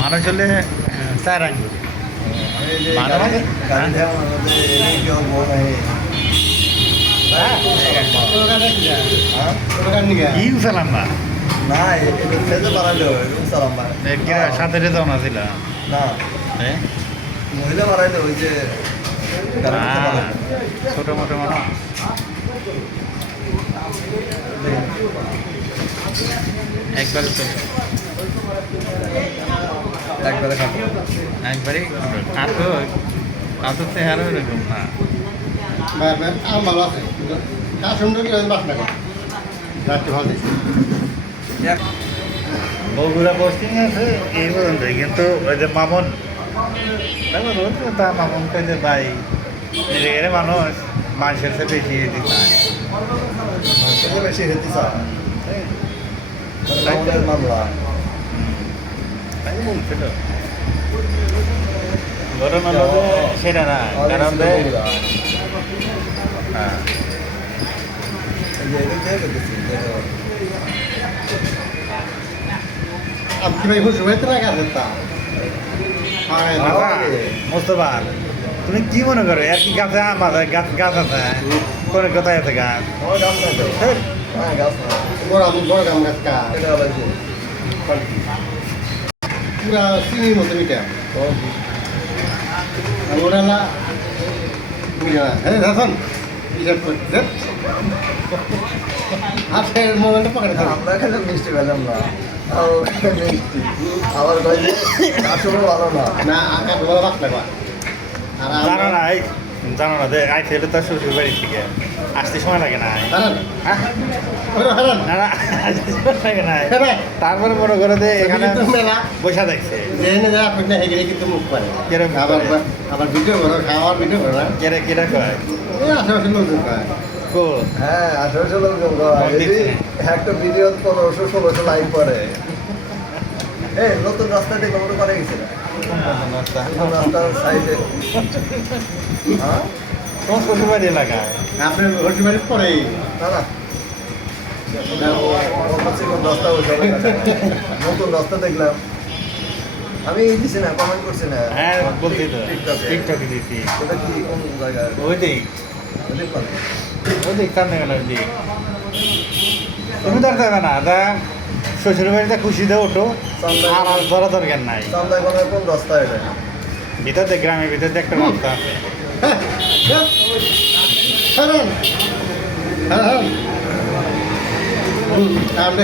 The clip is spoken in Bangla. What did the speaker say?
মানুষ হলে চার আঙ্গুল ইউ সালাম না না খেতে পারাইলো এরকম সালাম ভাই সাথে যাও না ছিল না মহিলা বাড়াইলো ওই যে ছোট মোটো মানুষ একবার তো একবারে খাবো একবারই কাতো কাতো চেহারা এরকম না আমার ভালো আছে তার সুন্দর কি বাস না রাত্রি ভালো দেখছি বগুড়া পোস্টিং আছে এই পর্যন্ত কিন্তু ওই যে মামন তারপর রোজ তা মামন কে যে ভাই নিজের মানুষ মানুষের সাথে বেশি দিতে বেশি হেতি চায় মামলা তাই বলছিল ঘটনা হলো যে সেটা না কারণ হ্যাঁ আপনি ভাই খুশি হইতে না গেছে তা মোস্তফা তুমি কি মনে করো আর কি গাছে আমাদের গাছ গাছ আছে কোন কোথায় আছে গাছ বড় গাম গাছ কা পুরা চিনির মতো মিটা ওরা না হ্যাঁ হাসান হিসাব করতে হাতের মোবাইলটা পকেটে আমরা এখানে মিষ্টি পেলাম না মিষ্টি আবার আসলে ভালো না না আঁকা ভালো রাখলে বা জানো না এই জানো না যে আইতে হলে তার শ্বশুর বাড়ি থেকে আসতে সময় লাগে না না না আসতে সময় লাগে না তারপরে মনে করো যে এখানে বসা দেখছে কিন্তু মুখ করে কিরকম আবার ভিডিও করো খাওয়ার ভিডিও করো না কেরে কেটা কয় আশেপাশে লোকজন কয় কো হ্যাঁ 1800 লোক একটা ভিডিও 1500-1600 লাইক করে এই নতুন রাস্তা দিয়ে কত করে গেছে রাস্তার সাইডে হ্যাঁ তোমার শ্বশুর বাড়ি এলাকায় আপনার হোটেল বাড়ির পরেই না না রাস্তা নতুন রাস্তা দেখলাম আমি দিছি না কমেন্ট করছি না হ্যাঁ বলছি তো টিকটকে টিকটকে দিছি ওটা কি কোন জায়গায় ওই দিক ওই দিক কান্দে গেল ওই দিক তুমি তো আর যাবে না তা শ্বশুর বাড়িতে খুশিতে ওঠো আর আর ধরা দরকার নাই চান্দাইগঞ্জের কোন রাস্তা এটা ভিতরে গ্রামের ভিতরে একটা রাস্তা আছে আমরা